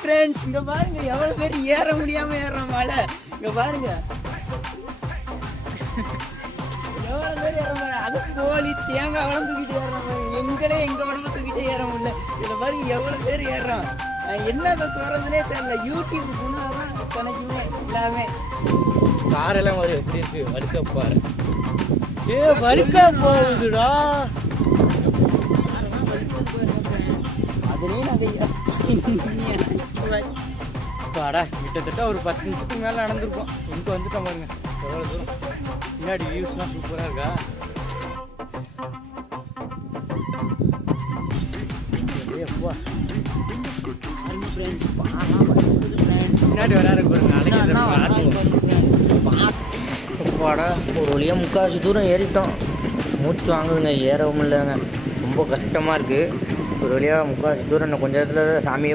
Friends, இங்க பாருங்க எவ்வளவு பேர் ஏற முடியாம ஏறுறோம் மலை. இங்க பாருங்க எவ்வளவு பேர் ஏற முடியல. அது கோழி தேங்காய் வளம் தூக்கிட்டு ஏறுறோம். எங்களே எங்க உடம்பு தூக்கிட்டே ஏற முடியல. இதுல பாருங்க எவ்வளவு பேர் ஏறுறோம். என்னதை சொல்றதுனே தெரியல. யூடியூப் குணாதான் கணக்குமே எல்லாமே. காரெல்லாம் ஒரு எப்படி இருக்கு வழுக்க பாரு. வழுக்க போகுதுடா. அதுலயும் பாடா கிட்டத்தட்ட ஒரு 10 நிமிஷத்துக்கு மேலே நடந்திருக்கோம். இங்கே வந்துட்டோம் பாருங்க எவ்வளோ தூரம். முன்னாடி வியூஸ்லாம் சூப்பராக இருக்கா. முன்னாடி வராரு பாடா ஒரு வழியாக முக்கால்வாசி தூரம் ஏறிட்டோம். மூச்சு வாங்குதுங்க, ஏறவும் இல்லைங்க, ரொம்ப கஷ்டமாக இருக்குது. ஒரு வழியாக முக்கால்வாசி தூரம் இன்னும் கொஞ்சம் இடத்துல சாமியை